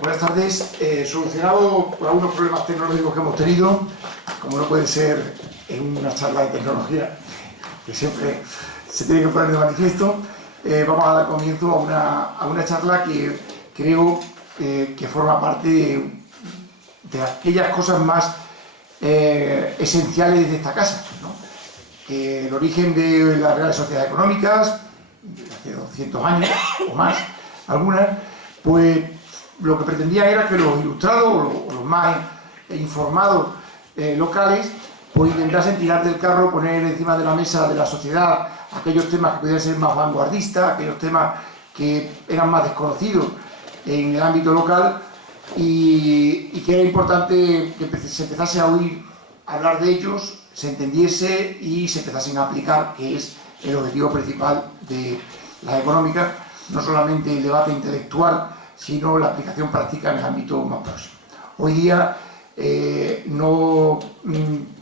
Buenas tardes. Solucionado por algunos problemas tecnológicos que hemos tenido, como no puede ser en una charla de tecnología, que siempre se tiene que poner de manifiesto, vamos a dar comienzo a una charla que creo que forma parte de aquellas cosas más esenciales de esta casa, ¿no? El origen de las Reales Sociedades Económicas, hace 200 años o más, algunas, pues lo que pretendía era que los ilustrados o los más informados locales pues intentasen tirar del carro, poner encima de la mesa de la sociedad aquellos temas que pudieran ser más vanguardistas, aquellos temas que eran más desconocidos en el ámbito local y que era importante que se empezase a oír hablar de ellos, se entendiese y se empezasen a aplicar, que es el objetivo principal de las económicas, no solamente el debate intelectual, sino la aplicación práctica en el ámbito más próximo. Hoy día,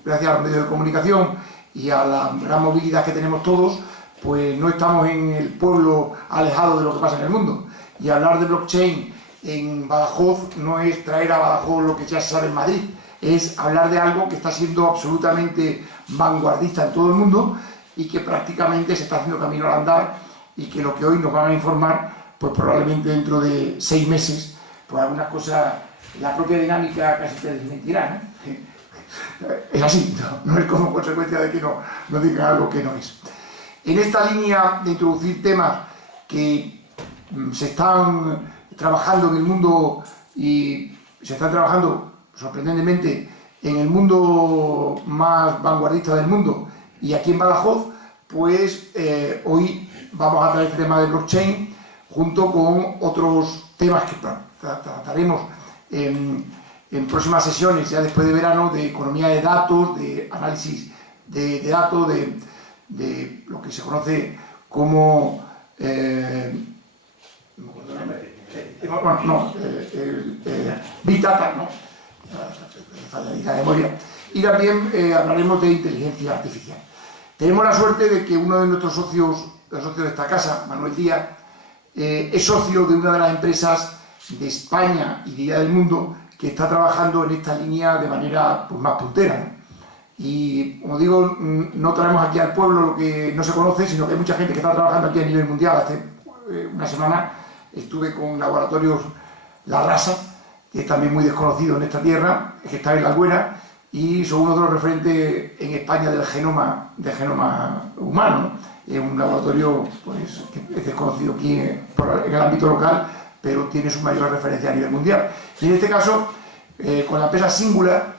gracias a los medios de comunicación y a la gran movilidad que tenemos todos, pues no estamos en el pueblo alejado de lo que pasa en el mundo. Y hablar de blockchain en Badajoz no es traer a Badajoz lo que ya se sabe en Madrid, es hablar de algo que está siendo absolutamente vanguardista en todo el mundo y que prácticamente se está haciendo camino al andar, y que lo que hoy nos van a informar, pues probablemente dentro de 6 meses, pues algunas cosas, la propia dinámica casi te desmentirá, ¿no? Es así, no es como consecuencia de que no digan algo que no es. En esta línea de introducir temas que se están trabajando en el mundo y se están trabajando sorprendentemente en el mundo más vanguardista del mundo y aquí en Badajoz, pues hoy vamos a traer el tema de blockchain junto con otros temas que trataremos en próximas sesiones, ya después de verano, de economía de datos, de análisis de datos, de lo que se conoce como Big Data, ¿no? La memoria. Y también hablaremos de inteligencia artificial. Tenemos la suerte de que uno de nuestros socios de esta casa, Manuel Díaz, es socio de una de las empresas de España y del mundo que está trabajando en esta línea de manera pues, más puntera, ¿no? Y, como digo, no traemos aquí al pueblo lo que no se conoce, sino que hay mucha gente que está trabajando aquí a nivel mundial. Hace una semana estuve con Laboratorios La Rasa, que es también muy desconocido en esta tierra, que está en La Albuera, y son uno de los referentes en España del genoma humano, ¿no? Es un laboratorio pues, que es desconocido aquí en el ámbito local, pero tiene su mayor referencia a nivel mundial. Y en este caso, con la empresa Singular,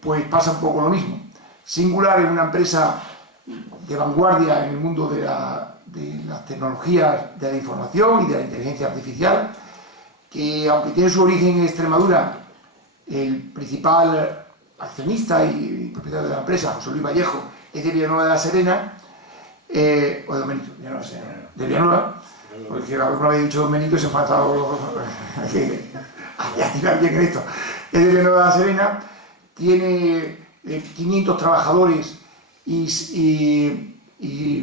pues pasa un poco lo mismo. Singular es una empresa de vanguardia en el mundo de las tecnologías de la información y de la inteligencia artificial, que aunque tiene su origen en Extremadura, el principal accionista y propietario de la empresa, José Luis Vallejo, es de Villanueva de la Serena, o de Domenito, de Villanueva, porque alguna vez he dicho Domenito y se me ha faltado a tirar bien en esto. Es de Villanueva de la Serena, tiene 500 trabajadores y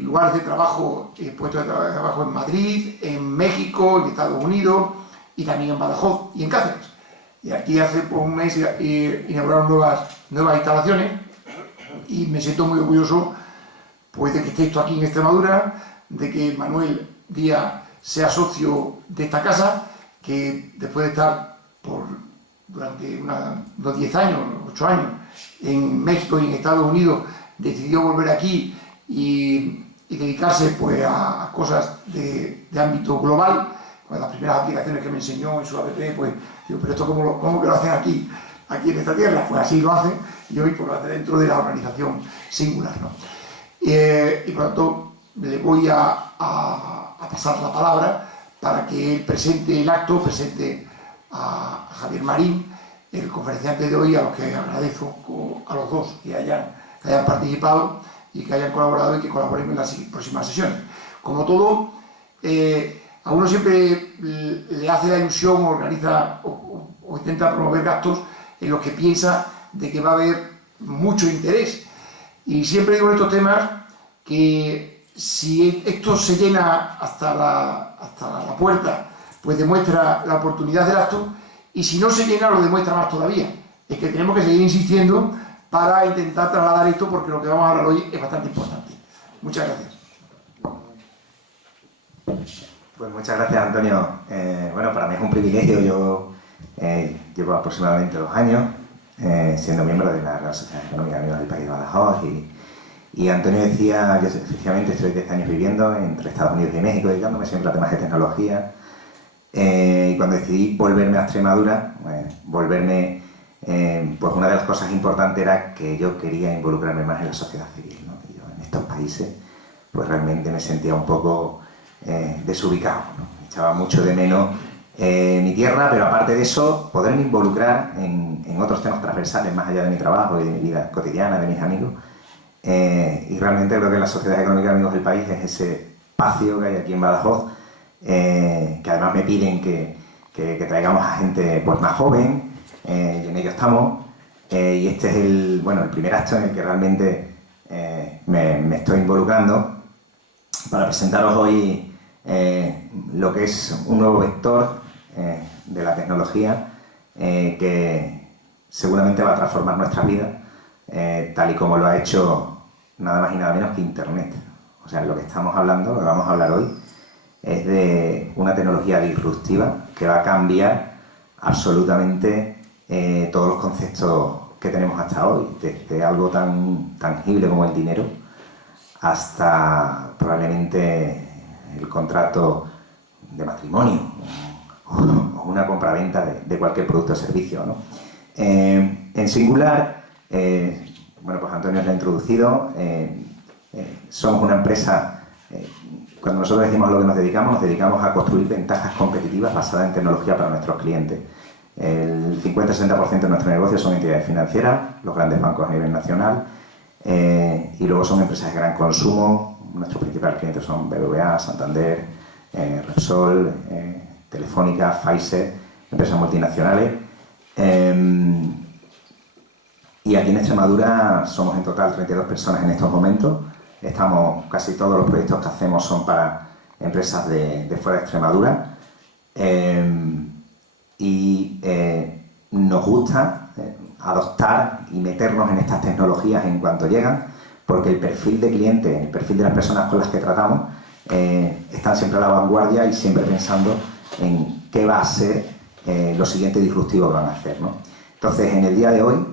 lugares de trabajo, puestos de trabajo en Madrid, en México, en Estados Unidos y también en Badajoz y en Cáceres. Y aquí hace pues, un mes inauguraron nuevas instalaciones y me siento muy orgulloso pues, de que esté esto aquí en Extremadura, de que Manuel Díaz sea socio de esta casa, que después de estar durante unos 10 años, 8 años en México y en Estados Unidos, decidió volver aquí y dedicarse pues, a cosas de ámbito global. Con las primeras aplicaciones que me enseñó en su app, pues digo, pero esto ¿cómo que lo hacen aquí en esta tierra? Pues así lo hacen, y hoy pues, lo hace dentro de la organización Singular, ¿no? Y por lo tanto le voy a pasar la palabra para que él presente el acto, presente a Javier Marín, el conferenciante de hoy, a los que agradezco a los dos que hayan participado y que hayan colaborado y que colaboren en las próximas sesiones. Como todo, a uno siempre le hace la ilusión, organiza o intenta promover gastos en los que piensa de que va a haber mucho interés. Y siempre digo en estos temas que si esto se llena hasta la puerta pues demuestra la oportunidad del acto, y si no se llena lo demuestra más todavía. Es que tenemos que seguir insistiendo para intentar trasladar esto, porque lo que vamos a hablar hoy es bastante importante. Muchas gracias. Pues muchas gracias, Antonio. Bueno, para mí es un privilegio. Yo llevo aproximadamente 2 años siendo miembro de la Real Sociedad Económica de Amigos del País de Badajoz, y Antonio decía, yo efectivamente estoy 10 años viviendo entre Estados Unidos y México, dedicándome siempre a temas de tecnología, y cuando decidí volverme a Extremadura, pues una de las cosas importantes era que yo quería involucrarme más en la sociedad civil, ¿no? Y yo en estos países pues realmente me sentía un poco desubicado, ¿no? Echaba mucho de menos mi tierra, pero aparte de eso, poderme involucrar en otros temas transversales más allá de mi trabajo y de mi vida cotidiana, de mis amigos. Y realmente creo que la Sociedad Económica de Amigos del País es ese espacio que hay aquí en Badajoz, que además me piden que traigamos a gente pues más joven, y en ello estamos. Y este es el primer acto en el que realmente me estoy involucrando para presentaros hoy lo que es un nuevo vector de la tecnología que seguramente va a transformar nuestra vida, tal y como lo ha hecho nada más y nada menos que Internet. O sea, lo que estamos hablando, lo que vamos a hablar hoy, es de una tecnología disruptiva que va a cambiar absolutamente todos los conceptos que tenemos hasta hoy, desde algo tan tangible como el dinero hasta probablemente el contrato de matrimonio o una compraventa de cualquier producto o servicio, ¿no? En singular, pues Antonio os lo ha introducido, somos una empresa, cuando nosotros decimos a lo que nos dedicamos a construir ventajas competitivas basadas en tecnología para nuestros clientes. El 50-60% de nuestro negocio son entidades financieras, los grandes bancos a nivel nacional, y luego son empresas de gran consumo. Nuestros principales clientes son BBVA, Santander, Repsol, Telefónica, Pfizer, empresas multinacionales. Y aquí en Extremadura somos en total 32 personas en estos momentos. Casi todos los proyectos que hacemos son para empresas de fuera de Extremadura. Nos gusta adoptar y meternos en estas tecnologías en cuanto llegan, porque el perfil de cliente, el perfil de las personas con las que tratamos, están siempre a la vanguardia y siempre pensando en qué va a ser lo siguiente disruptivo que van a hacer, ¿no? Entonces, en el día de hoy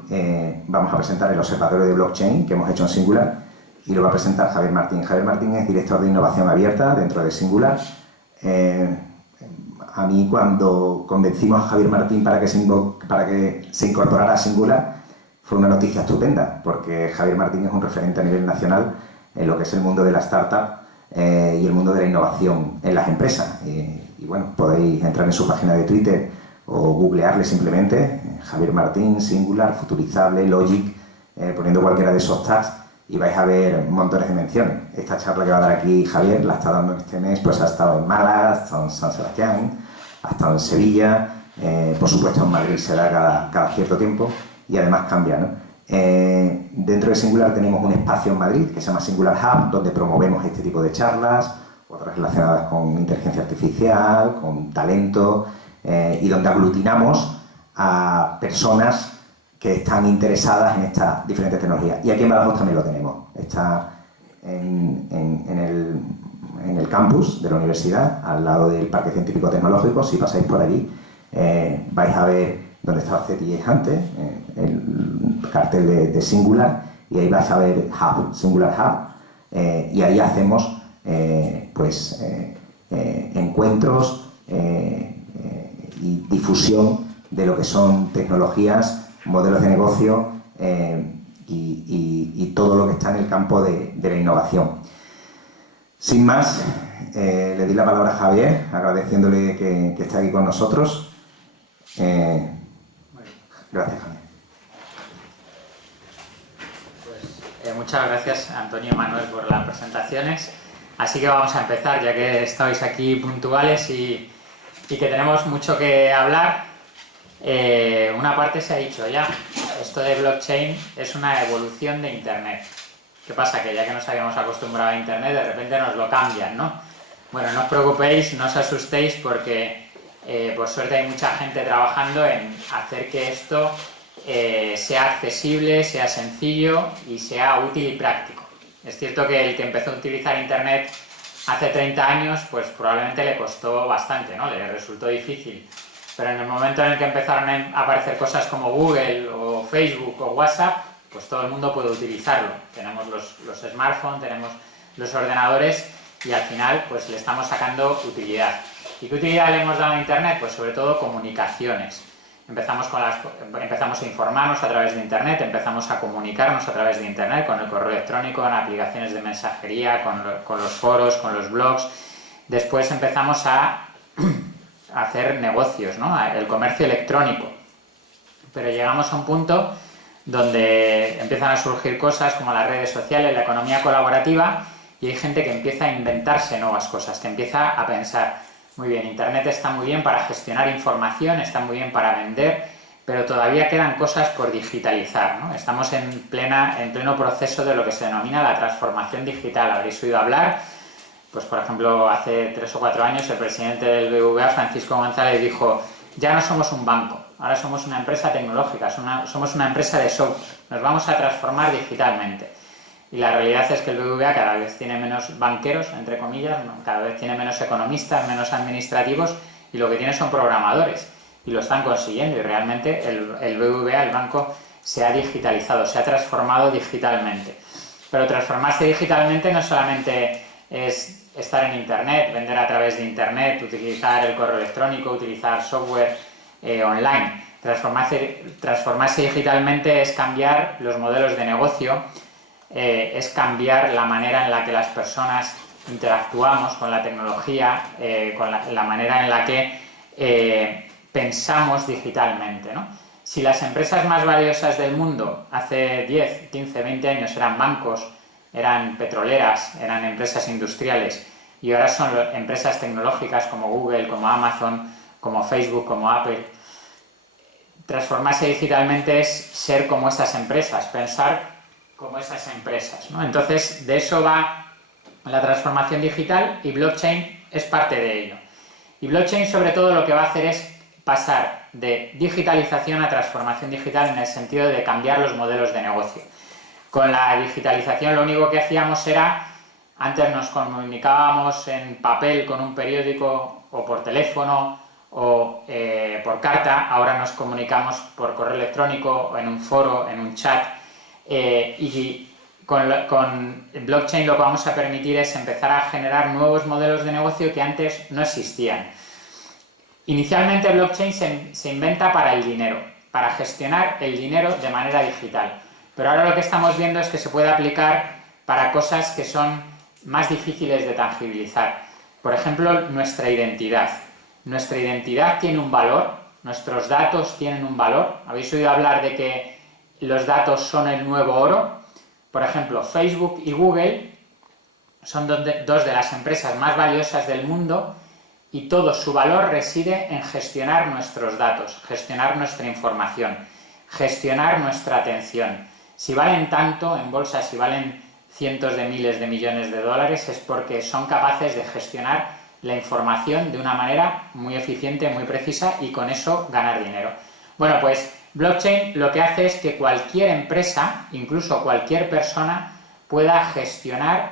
vamos a presentar el observatorio de blockchain que hemos hecho en Singular, y lo va a presentar Javier Martín. Javier Martín es director de innovación abierta dentro de Singular. A mí, cuando convencimos a Javier Martín para que se incorporara a Singular, fue una noticia estupenda, porque Javier Martín es un referente a nivel nacional en lo que es el mundo de la startup y el mundo de la innovación en las empresas. Y bueno, podéis entrar en su página de Twitter o googlearle simplemente, Javier Martín, Singular, Futurizable, Logic, poniendo cualquiera de esos tags, y vais a ver montones de menciones. Esta charla que va a dar aquí Javier la está dando este mes, pues ha estado en Málaga, ha estado en San Sebastián, ha estado en Sevilla, por supuesto en Madrid se da cada cierto tiempo, y además cambia, ¿no? Dentro de Singular tenemos un espacio en Madrid que se llama Singular Hub, donde promovemos este tipo de charlas, otras relacionadas con inteligencia artificial, con talento, y donde aglutinamos a personas que están interesadas en estas diferentes tecnologías. Y aquí en Badajoz también lo tenemos. Está en el campus de la universidad, al lado del Parque Científico Tecnológico. Si pasáis por allí, vais a ver donde estaba CETIES antes, el cartel de Singular, y ahí vais a ver Hub, Singular Hub, y ahí hacemos encuentros y difusión de lo que son tecnologías, modelos de negocio y todo lo que está en el campo de la innovación. Sin más, le doy la palabra a Javier, agradeciéndole que esté aquí con nosotros. Gracias, Javier. Pues, muchas gracias, Antonio y Manuel, por las presentaciones. Así que vamos a empezar, ya que estáis aquí puntuales y que tenemos mucho que hablar. Una parte se ha dicho ya, esto de blockchain es una evolución de Internet. ¿Qué pasa? Que ya que nos habíamos acostumbrado a Internet, de repente nos lo cambian, ¿no? Bueno, no os preocupéis, no os asustéis, porque por suerte hay mucha gente trabajando en hacer que esto sea accesible, sea sencillo y sea útil y práctico. Es cierto que el que empezó a utilizar Internet hace 30 años, pues probablemente le costó bastante, ¿no? Le resultó difícil. Pero en el momento en el que empezaron a aparecer cosas como Google o Facebook o WhatsApp, pues todo el mundo puede utilizarlo. Tenemos los smartphones, tenemos los ordenadores y al final pues le estamos sacando utilidad. ¿Y qué utilidad le hemos dado a Internet? Pues sobre todo comunicaciones. Empezamos a informarnos a través de Internet, empezamos a comunicarnos a través de Internet, con el correo electrónico, con aplicaciones de mensajería, con los foros, con los blogs. Después empezamos a hacer negocios, ¿no? El comercio electrónico. Pero llegamos a un punto donde empiezan a surgir cosas como las redes sociales, la economía colaborativa, y hay gente que empieza a inventarse nuevas cosas, que empieza a pensar, muy bien, Internet está muy bien para gestionar información, está muy bien para vender, pero todavía quedan cosas por digitalizar, ¿no? Estamos en pleno proceso de lo que se denomina la transformación digital. Habréis oído hablar, pues por ejemplo, hace 3 o 4 años el presidente del BBVA, Francisco González, dijo: ya no somos un banco, ahora somos una empresa tecnológica, somos una empresa de software, nos vamos a transformar digitalmente. Y la realidad es que el BBVA cada vez tiene menos banqueros, entre comillas, cada vez tiene menos economistas, menos administrativos, y lo que tiene son programadores, y lo están consiguiendo, y realmente el BBVA, el banco, se ha digitalizado, se ha transformado digitalmente. Pero transformarse digitalmente no solamente es estar en Internet, vender a través de Internet, utilizar el correo electrónico, utilizar software online. Transformarse digitalmente es cambiar los modelos de negocio, es cambiar la manera en la que las personas interactuamos con la tecnología, con la manera en la que pensamos digitalmente, ¿no? Si las empresas más valiosas del mundo hace 10, 15, 20 años eran bancos, eran petroleras, eran empresas industriales, y ahora son empresas tecnológicas como Google, como Amazon, como Facebook, como Apple, transformarse digitalmente es ser como esas empresas, pensar como esas empresas, ¿no? Entonces, de eso va la transformación digital, y blockchain es parte de ello. Y blockchain, sobre todo, lo que va a hacer es pasar de digitalización a transformación digital, en el sentido de cambiar los modelos de negocio. Con la digitalización lo único que hacíamos era, antes nos comunicábamos en papel con un periódico o por teléfono o por carta, ahora nos comunicamos por correo electrónico o en un foro, en un chat. Y con blockchain lo que vamos a permitir es empezar a generar nuevos modelos de negocio que antes no existían. Inicialmente blockchain se inventa para el dinero, para gestionar el dinero de manera digital. Pero ahora lo que estamos viendo es que se puede aplicar para cosas que son más difíciles de tangibilizar. Por ejemplo, nuestra identidad. Nuestra identidad tiene un valor, nuestros datos tienen un valor. ¿Habéis oído hablar de que los datos son el nuevo oro? Por ejemplo, Facebook y Google son dos de las empresas más valiosas del mundo, y todo su valor reside en gestionar nuestros datos, gestionar nuestra información, gestionar nuestra atención. Si valen tanto en bolsa, si valen cientos de miles de millones de dólares, es porque son capaces de gestionar la información de una manera muy eficiente, muy precisa, y con eso ganar dinero. Bueno, pues blockchain lo que hace es que cualquier empresa, incluso cualquier persona, pueda gestionar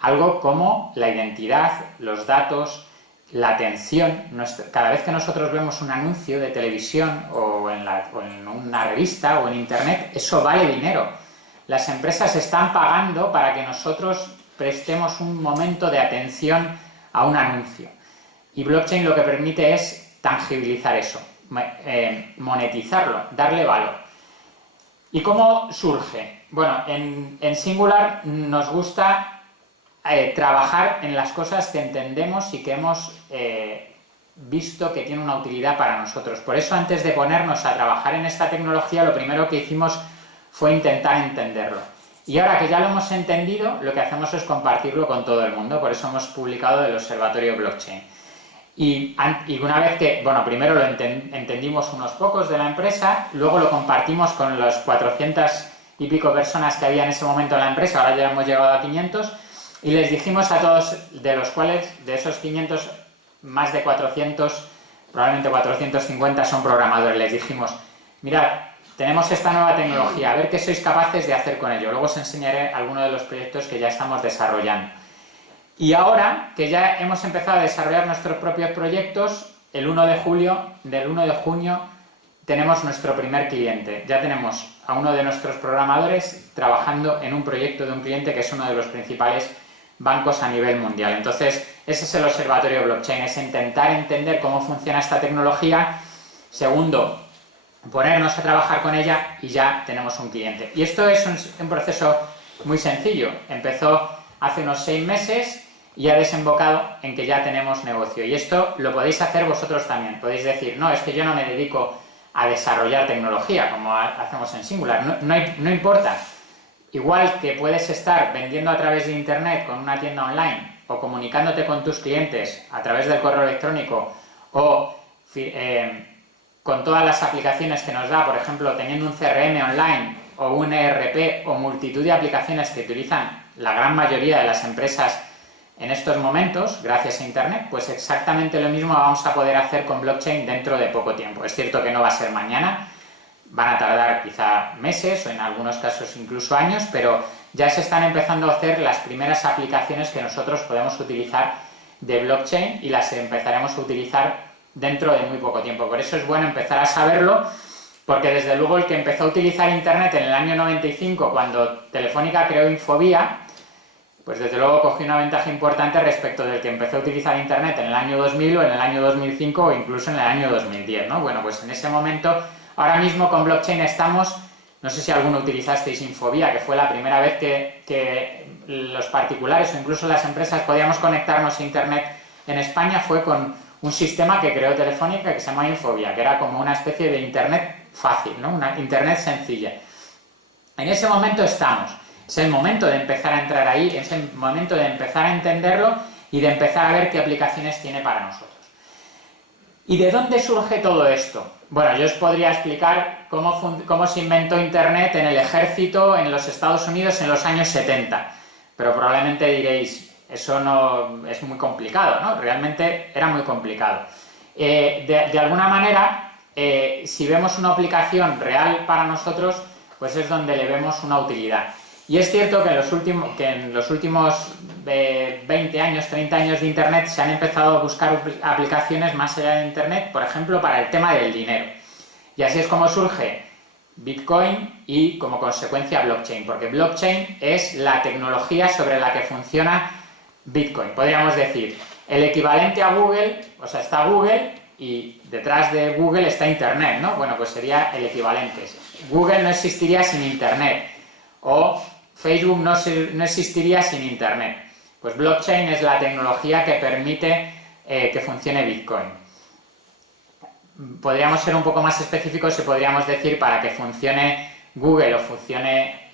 algo como la identidad, los datos, la atención. Cada vez que nosotros vemos un anuncio de televisión o en una revista o en internet, eso vale dinero. Las empresas están pagando para que nosotros prestemos un momento de atención a un anuncio. Y blockchain lo que permite es tangibilizar eso, monetizarlo, darle valor. ¿Y cómo surge? Bueno, en Singular nos gusta trabajar en las cosas que entendemos y que hemos visto que tiene una utilidad para nosotros. Por eso, antes de ponernos a trabajar en esta tecnología, lo primero que hicimos fue intentar entenderlo. Y ahora que ya lo hemos entendido, lo que hacemos es compartirlo con todo el mundo. Por eso hemos publicado el Observatorio Blockchain. Y una vez que, bueno, primero lo entendimos unos pocos de la empresa, luego lo compartimos con las 400 y pico personas que había en ese momento en la empresa, ahora ya hemos llegado a 500, y les dijimos a todos, de los cuales, de esos 500, más de 400 probablemente 450 son programadores. Les dijimos, mirad, tenemos esta nueva tecnología, a ver qué sois capaces de hacer con ello. Luego os enseñaré algunos de los proyectos que ya estamos desarrollando. Y ahora que ya hemos empezado a desarrollar nuestros propios proyectos, del 1 de junio tenemos nuestro primer cliente. Ya tenemos a uno de nuestros programadores trabajando en un proyecto de un cliente que es uno de los principales bancos a nivel mundial. Entonces, ese es el observatorio blockchain, es intentar entender cómo funciona esta tecnología. Segundo, ponernos a trabajar con ella y ya tenemos un cliente. Y esto es un proceso muy sencillo. Empezó hace unos 6 meses y ha desembocado en que ya tenemos negocio. Y esto lo podéis hacer vosotros también. Podéis decir, no, es que yo no me dedico a desarrollar tecnología como hacemos en Singular. No importa. Igual que puedes estar vendiendo a través de internet con una tienda online o comunicándote con tus clientes a través del correo electrónico o con todas las aplicaciones que nos da, por ejemplo, teniendo un CRM online o un ERP o multitud de aplicaciones que utilizan la gran mayoría de las empresas en estos momentos, gracias a internet, pues exactamente lo mismo vamos a poder hacer con blockchain dentro de poco tiempo. Es cierto que no va a ser mañana, van a tardar quizá meses o en algunos casos incluso años, pero ya se están empezando a hacer las primeras aplicaciones que nosotros podemos utilizar de blockchain y las empezaremos a utilizar dentro de muy poco tiempo. Por eso es bueno empezar a saberlo, porque desde luego el que empezó a utilizar internet en el año 95, cuando Telefónica creó Infobía, pues desde luego cogió una ventaja importante respecto del que empezó a utilizar internet en el año 2000 o en el año 2005 o incluso en el año 2010, ¿no? Bueno, pues en ese momento, ahora mismo con blockchain estamos, no sé si alguno utilizasteis Infobía, que fue la primera vez que los particulares o incluso las empresas podíamos conectarnos a internet en España, fue con un sistema que creó Telefónica que se llama Infobía, que era como una especie de internet fácil, ¿no? Una internet sencilla. En ese momento estamos. Es el momento de empezar a entrar ahí, es el momento de empezar a entenderlo y de empezar a ver qué aplicaciones tiene para nosotros. ¿Y de dónde surge todo esto? Bueno, yo os podría explicar cómo se inventó Internet en el ejército en los Estados Unidos en los años 70, pero probablemente diréis, eso no es muy complicado, ¿no? Realmente era muy complicado. De alguna manera, si vemos una aplicación real para nosotros, pues es donde le vemos una utilidad. Y es cierto que en los últimos 20 años, 30 años de Internet se han empezado a buscar aplicaciones más allá de Internet, por ejemplo, para el tema del dinero. Y así es como surge Bitcoin y, como consecuencia, blockchain, porque blockchain es la tecnología sobre la que funciona Bitcoin. Podríamos decir, el equivalente a Google, o sea, está Google y detrás de Google está Internet, ¿no? Bueno, pues sería el equivalente. Google no existiría sin Internet, o Facebook no existiría sin Internet. Pues blockchain es la tecnología que permite que funcione Bitcoin. Podríamos ser un poco más específicos y podríamos decir, para que funcione Google o funcione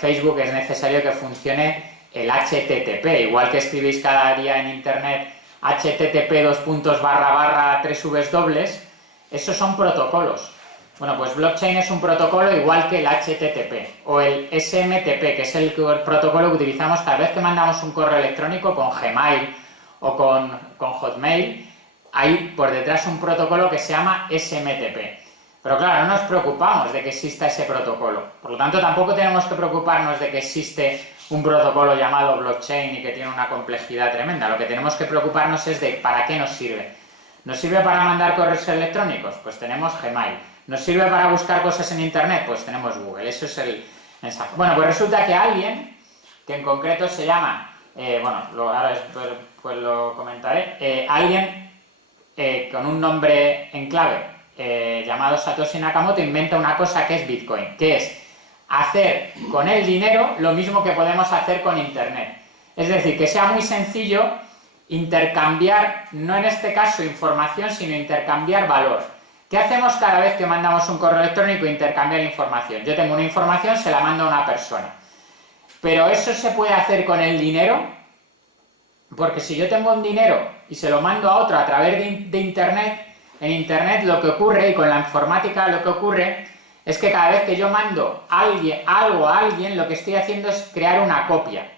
Facebook es necesario que funcione el HTTP. Igual que escribís cada día en Internet http://3w, esos son protocolos. Bueno, pues blockchain es un protocolo igual que el HTTP o el SMTP, que es el protocolo que utilizamos cada vez que mandamos un correo electrónico con Gmail o con Hotmail. Hay por detrás un protocolo que se llama SMTP. Pero claro, no nos preocupamos de que exista ese protocolo. Por lo tanto, tampoco tenemos que preocuparnos de que existe un protocolo llamado blockchain y que tiene una complejidad tremenda. Lo que tenemos que preocuparnos es de para qué nos sirve. ¿Nos sirve para mandar correos electrónicos? Pues tenemos Gmail. ¿Nos sirve para buscar cosas en Internet? Pues tenemos Google. Eso es el mensaje. Bueno, pues resulta que alguien, que en concreto se llama, ahora después pues lo comentaré, alguien con un nombre en clave llamado Satoshi Nakamoto inventa una cosa que es Bitcoin, que es hacer con el dinero lo mismo que podemos hacer con Internet. Es decir, que sea muy sencillo intercambiar, no en este caso información, sino intercambiar valor. ¿Qué hacemos cada vez que mandamos un correo electrónico? Intercambiar información. Yo tengo una información, se la mando a una persona. Pero eso se puede hacer con el dinero, porque si yo tengo un dinero y se lo mando a otro a través de Internet, en Internet lo que ocurre, y con la informática lo que ocurre, es que cada vez que yo mando algo a alguien, lo que estoy haciendo es crear una copia.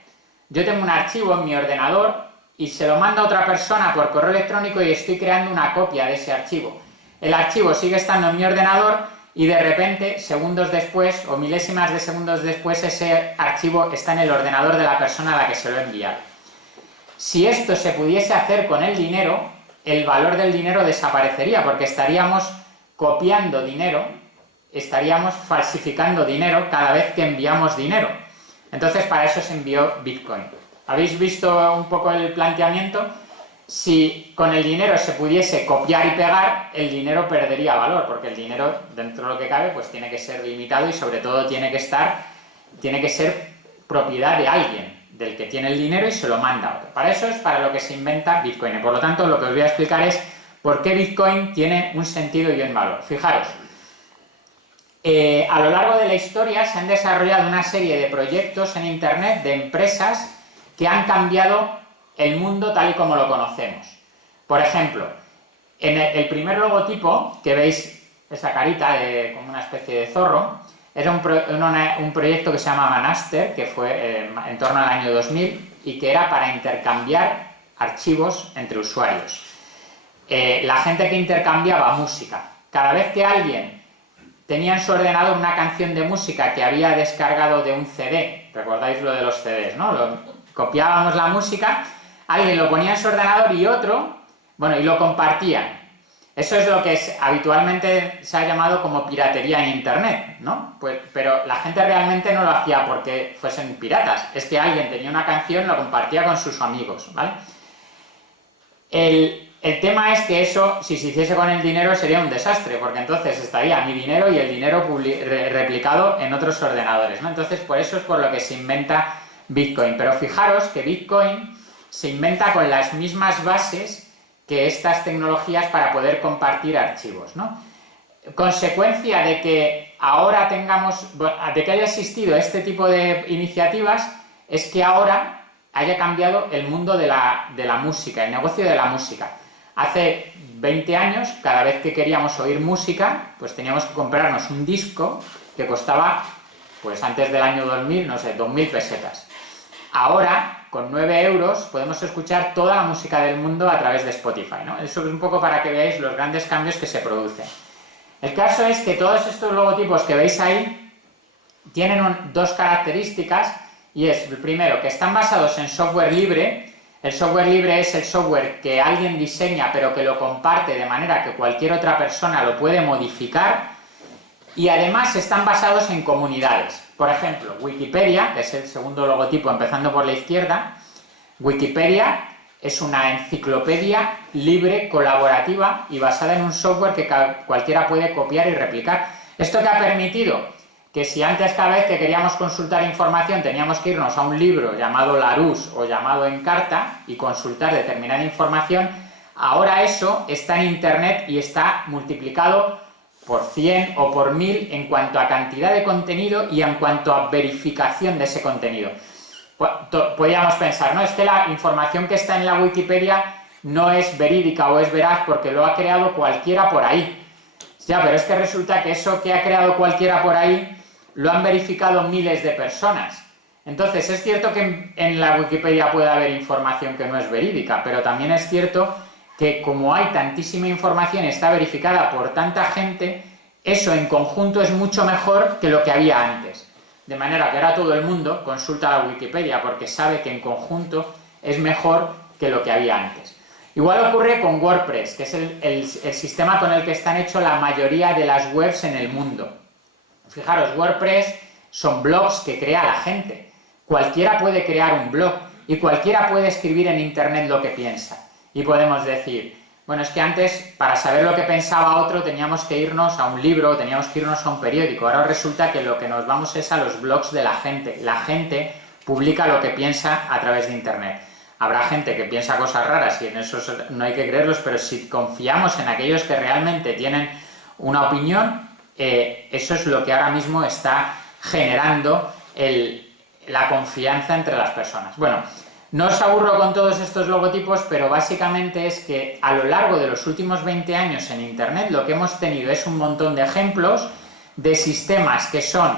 Yo tengo un archivo en mi ordenador y se lo mando a otra persona por correo electrónico y estoy creando una copia de ese archivo. El archivo sigue estando en mi ordenador y de repente, segundos después o milésimas de segundos después, ese archivo está en el ordenador de la persona a la que se lo he enviado. Si esto se pudiese hacer con el dinero, el valor del dinero desaparecería, porque estaríamos copiando dinero, estaríamos falsificando dinero cada vez que enviamos dinero. Entonces, para eso se envió Bitcoin. ¿Habéis visto un poco el planteamiento? Si con el dinero se pudiese copiar y pegar, el dinero perdería valor, porque el dinero, dentro de lo que cabe, pues tiene que ser limitado y sobre todo tiene que ser propiedad de alguien, del que tiene el dinero y se lo manda a otro. Para eso es para lo que se inventa Bitcoin. Y por lo tanto, lo que os voy a explicar es por qué Bitcoin tiene un sentido y un valor. Fijaros, a lo largo de la historia se han desarrollado una serie de proyectos en Internet de empresas que han cambiado el mundo tal y como lo conocemos. Por ejemplo, en el primer logotipo, que veis esa carita como una especie de zorro, era un proyecto que se llama Manaster, que fue en torno al año 2000 y que era para intercambiar archivos entre usuarios. La gente que intercambiaba música. Cada vez que alguien tenía en su ordenador una canción de música que había descargado de un CD, recordáis lo de los CDs, ¿no? Copiábamos la música, alguien lo ponía en su ordenador y otro, y lo compartían. Eso es lo que habitualmente se ha llamado como piratería en Internet, ¿no? Pero la gente realmente no lo hacía porque fuesen piratas, es que alguien tenía una canción y lo compartía con sus amigos, ¿vale? El tema es que eso, si se hiciese con el dinero, sería un desastre, porque entonces estaría mi dinero y el dinero replicado en otros ordenadores, ¿no? Entonces, por eso es por lo que se inventa Bitcoin. Pero fijaros que Bitcoin se inventa con las mismas bases que estas tecnologías para poder compartir archivos, ¿no? Consecuencia de que ahora de que haya existido este tipo de iniciativas, es que ahora haya cambiado el mundo de la música, el negocio de la música. Hace 20 años, cada vez que queríamos oír música, pues teníamos que comprarnos un disco que costaba, pues antes del año 2000, no sé, 2.000 pesetas. Ahora, con 9 euros, podemos escuchar toda la música del mundo a través de Spotify, ¿no? Eso es un poco para que veáis los grandes cambios que se producen. El caso es que todos estos logotipos que veis ahí tienen dos características, y es, primero, que están basados en software libre. El software libre es el software que alguien diseña pero que lo comparte de manera que cualquier otra persona lo puede modificar, y además están basados en comunidades. Por ejemplo, Wikipedia, que es el segundo logotipo empezando por la izquierda. Wikipedia es una enciclopedia libre, colaborativa y basada en un software que cualquiera puede copiar y replicar. ¿Esto qué ha permitido? Que si antes cada vez que queríamos consultar información teníamos que irnos a un libro llamado Larousse o llamado Encarta y consultar determinada información, ahora eso está en Internet y está multiplicado por 100 o por 1000 en cuanto a cantidad de contenido y en cuanto a verificación de ese contenido. Podríamos pensar, ¿no? Es que la información que está en la Wikipedia no es verídica o es veraz porque lo ha creado cualquiera por ahí. Ya, pero es que resulta que eso que ha creado cualquiera por ahí lo han verificado miles de personas. Entonces, es cierto que en la Wikipedia puede haber información que no es verídica, pero también es cierto que como hay tantísima información y está verificada por tanta gente, eso en conjunto es mucho mejor que lo que había antes. De manera que ahora todo el mundo consulta la Wikipedia porque sabe que en conjunto es mejor que lo que había antes. Igual ocurre con WordPress, que es el sistema con el que están hechos la mayoría de las webs en el mundo. Fijaros, WordPress son blogs que crea la gente. Cualquiera puede crear un blog y cualquiera puede escribir en Internet lo que piensa. Y podemos decir, bueno, es que antes para saber lo que pensaba otro teníamos que irnos a un libro, teníamos que irnos a un periódico. Ahora resulta que lo que nos vamos es a los blogs de la gente. La gente publica lo que piensa a través de Internet. Habrá gente que piensa cosas raras y en eso no hay que creerlos, pero si confiamos en aquellos que realmente tienen una opinión, eso es lo que ahora mismo está generando la confianza entre las personas. Bueno, no os aburro con todos estos logotipos, pero básicamente es que a lo largo de los últimos 20 años en Internet lo que hemos tenido es un montón de ejemplos de sistemas que son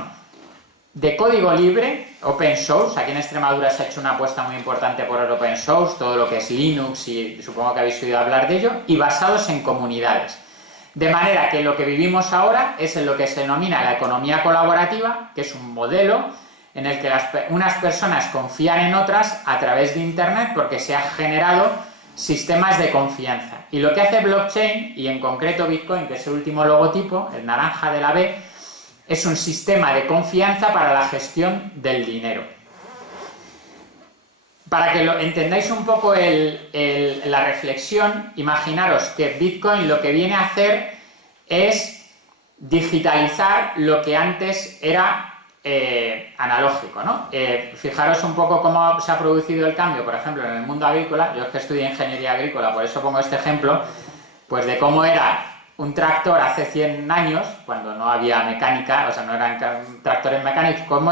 de código libre, open source. Aquí en Extremadura se ha hecho una apuesta muy importante por el open source, todo lo que es Linux, y supongo que habéis oído hablar de ello, y basados en comunidades. De manera que lo que vivimos ahora es en lo que se denomina la economía colaborativa, que es un modelo en el que unas personas confían en otras a través de Internet porque se han generado sistemas de confianza. Y lo que hace blockchain, y en concreto Bitcoin, que es el último logotipo, el naranja de la B, es un sistema de confianza para la gestión del dinero. Para que entendáis un poco la reflexión, imaginaros que Bitcoin lo que viene a hacer es digitalizar lo que antes era analógico, ¿no? Fijaros un poco cómo se ha producido el cambio, por ejemplo, en el mundo agrícola. Yo es que estudié ingeniería agrícola, por eso pongo este ejemplo, pues de cómo era un tractor hace 100 años, cuando no había mecánica, o sea, no eran tractores mecánicos, cómo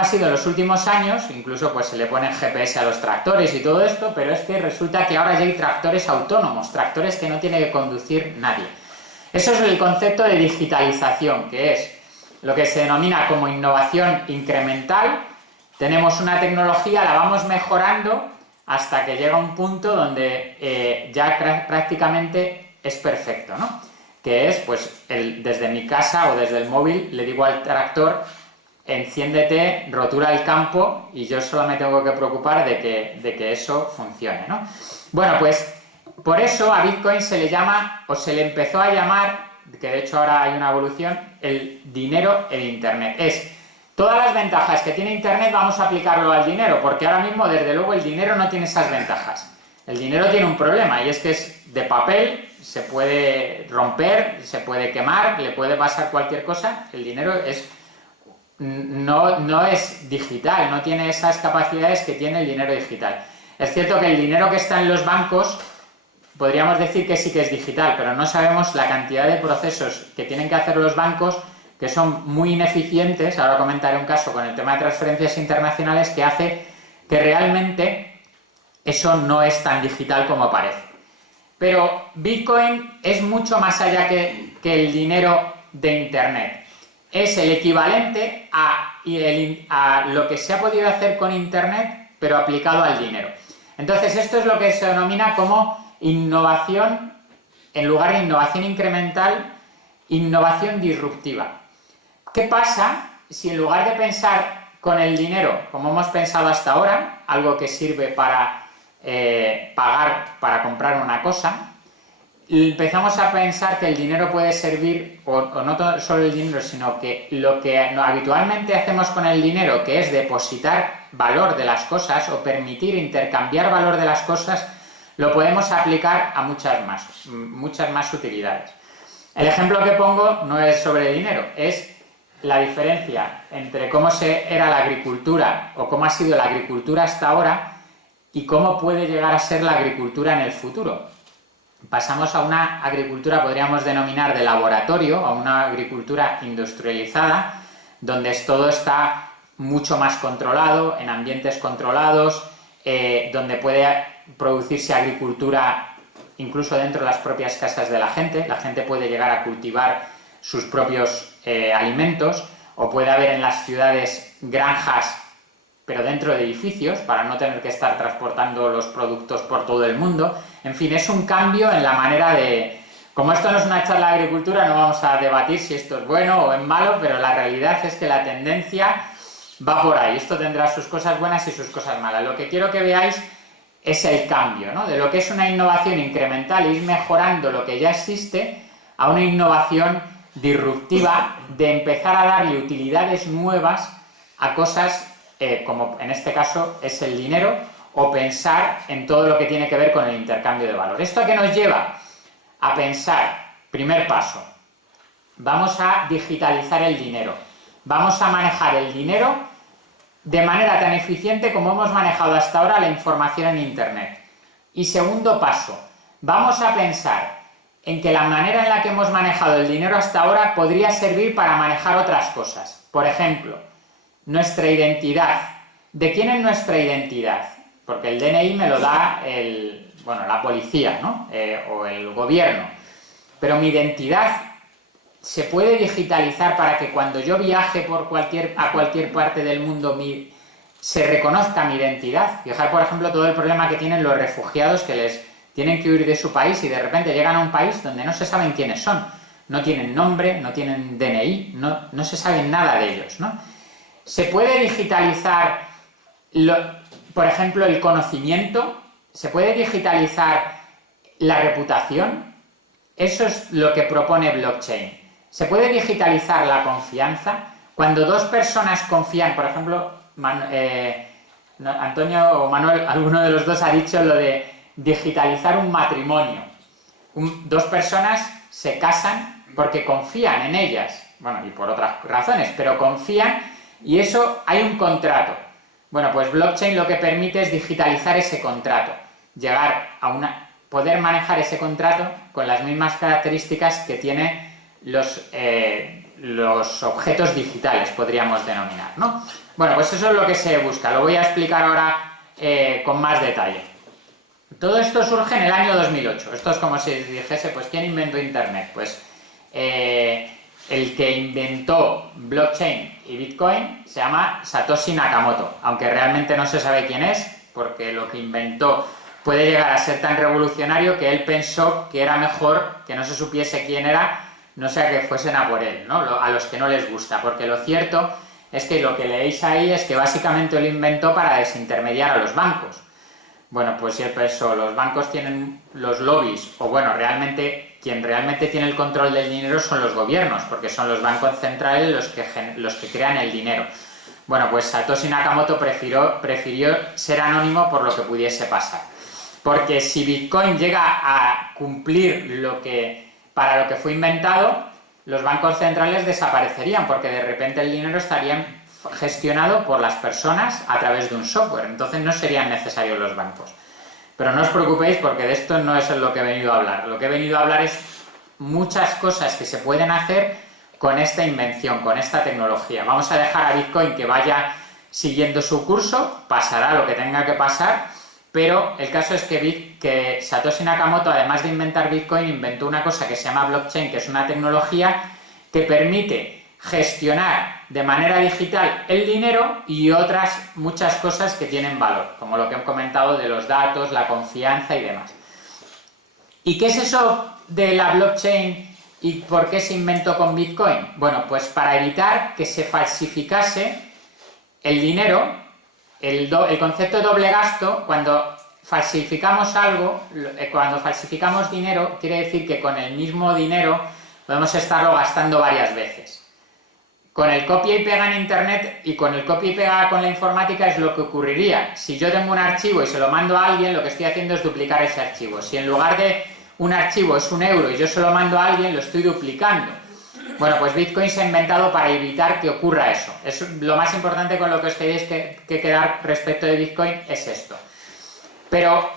ha sido en los últimos años. Incluso pues se le ponen GPS a los tractores y todo esto, pero es que resulta que ahora ya hay tractores autónomos, tractores que no tiene que conducir nadie. Eso es el concepto de digitalización, que es lo que se denomina como innovación incremental. Tenemos una tecnología, la vamos mejorando hasta que llega un punto donde ya prácticamente es perfecto, ¿no? Que es, pues, desde mi casa o desde el móvil le digo al tractor: enciéndete, rotura el campo, y yo solo me tengo que preocupar de que eso funcione, ¿no? Bueno, pues por eso a Bitcoin se le llama, o se le empezó a llamar, que de hecho ahora hay una evolución, el dinero en Internet. Es todas las ventajas que tiene Internet, vamos a aplicarlo al dinero, porque ahora mismo, desde luego, el dinero no tiene esas ventajas. El dinero tiene un problema, y es que es de papel, se puede romper, se puede quemar, le puede pasar cualquier cosa. El dinero no es digital, no tiene esas capacidades que tiene el dinero digital. Es cierto que el dinero que está en los bancos podríamos decir que sí que es digital, pero no sabemos la cantidad de procesos que tienen que hacer los bancos, que son muy ineficientes. Ahora comentaré un caso con el tema de transferencias internacionales que hace que realmente eso no es tan digital como parece. Pero Bitcoin es mucho más allá que el dinero de Internet. Es el equivalente a lo que se ha podido hacer con Internet, pero aplicado al dinero. Entonces, esto es lo que se denomina como innovación, en lugar de innovación incremental, innovación disruptiva. ¿Qué pasa si en lugar de pensar con el dinero, como hemos pensado hasta ahora, algo que sirve para pagar, para comprar una cosa, empezamos a pensar que el dinero puede servir, o no solo el dinero, sino que lo que habitualmente hacemos con el dinero, que es depositar valor de las cosas o permitir intercambiar valor de las cosas, lo podemos aplicar a muchas más utilidades. El ejemplo que pongo no es sobre dinero, es la diferencia entre cómo era la agricultura, o cómo ha sido la agricultura hasta ahora, y cómo puede llegar a ser la agricultura en el futuro. Pasamos a una agricultura, podríamos denominar, de laboratorio, a una agricultura industrializada, donde todo está mucho más controlado, en ambientes controlados, donde puede producirse agricultura incluso dentro de las propias casas de la gente puede llegar a cultivar sus propios alimentos, o puede haber en las ciudades granjas, pero dentro de edificios, para no tener que estar transportando los productos por todo el mundo. En fin, es un cambio en la manera de... Como esto no es una charla de agricultura, no vamos a debatir si esto es bueno o es malo, pero la realidad es que la tendencia va por ahí. Esto tendrá sus cosas buenas y sus cosas malas. Lo que quiero que veáis es el cambio, ¿no? De lo que es una innovación incremental, ir mejorando lo que ya existe, a una innovación disruptiva, de empezar a darle utilidades nuevas a cosas como en este caso es el dinero, o pensar en todo lo que tiene que ver con el intercambio de valor. ¿Esto a qué nos lleva? A pensar, primer paso, vamos a digitalizar el dinero, vamos a manejar el dinero de manera tan eficiente como hemos manejado hasta ahora la información en Internet. Y segundo paso, vamos a pensar en que la manera en la que hemos manejado el dinero hasta ahora podría servir para manejar otras cosas. Por ejemplo, nuestra identidad. ¿De quién es nuestra identidad? Porque el DNI me lo da la policía, ¿no? O el gobierno. Pero mi identidad se puede digitalizar para que cuando yo viaje a cualquier parte del mundo se reconozca mi identidad. Fijar, por ejemplo, todo el problema que tienen los refugiados que les tienen que huir de su país y de repente llegan a un país donde no se saben quiénes son. No tienen nombre, no tienen DNI, no se sabe nada de ellos, ¿no? Se puede digitalizar, por ejemplo, el conocimiento, se puede digitalizar la reputación. Eso es lo que propone blockchain. Se puede digitalizar la confianza. Cuando dos personas confían, por ejemplo, Antonio o Manuel, alguno de los dos ha dicho lo de digitalizar un matrimonio. Dos personas se casan porque confían en ellas, bueno, y por otras razones, pero confían y eso hay un contrato. Bueno, pues blockchain lo que permite es digitalizar ese contrato, llegar a poder manejar ese contrato con las mismas características que tiene los objetos digitales, podríamos denominar, ¿no? Bueno, pues eso es lo que se busca, lo voy a explicar ahora con más detalle. Todo esto surge en el año 2008, esto es como si dijese, pues, ¿quién inventó Internet? Pues el que inventó blockchain y Bitcoin se llama Satoshi Nakamoto, aunque realmente no se sabe quién es, porque lo que inventó puede llegar a ser tan revolucionario que él pensó que era mejor que no se supiese quién era, no sea que fuesen a por él, ¿no? A los que no les gusta, porque lo cierto es que lo que leéis ahí es que básicamente lo inventó para desintermediar a los bancos. Bueno, pues si él pensó, los bancos tienen los lobbies, o bueno, quien realmente tiene el control del dinero son los gobiernos, porque son los bancos centrales los que crean el dinero. Bueno, pues Satoshi Nakamoto prefirió ser anónimo por lo que pudiese pasar. Porque si Bitcoin llega a cumplir para lo que fue inventado, los bancos centrales desaparecerían, porque de repente el dinero estaría gestionado por las personas a través de un software, entonces no serían necesarios los bancos. Pero no os preocupéis porque de esto no es lo que he venido a hablar. Lo que he venido a hablar es muchas cosas que se pueden hacer con esta invención, con esta tecnología. Vamos a dejar a Bitcoin que vaya siguiendo su curso, pasará lo que tenga que pasar, pero el caso es que Satoshi Nakamoto, además de inventar Bitcoin, inventó una cosa que se llama blockchain, que es una tecnología que permite gestionar de manera digital el dinero y otras muchas cosas que tienen valor, como lo que he comentado de los datos, la confianza y demás. ¿Y qué es eso de la blockchain y por qué se inventó con Bitcoin? Bueno, pues para evitar que se falsificase el dinero, el concepto de doble gasto. Cuando falsificamos algo, cuando falsificamos dinero, quiere decir que con el mismo dinero podemos estarlo gastando varias veces. Con el copia y pega en Internet y con el copia y pega con la informática es lo que ocurriría. Si yo tengo un archivo y se lo mando a alguien, lo que estoy haciendo es duplicar ese archivo. Si en lugar de un archivo es €1 y yo se lo mando a alguien, lo estoy duplicando. Bueno, pues Bitcoin se ha inventado para evitar que ocurra eso. Lo más importante con lo que os tenéis que quedar respecto de Bitcoin es esto. Pero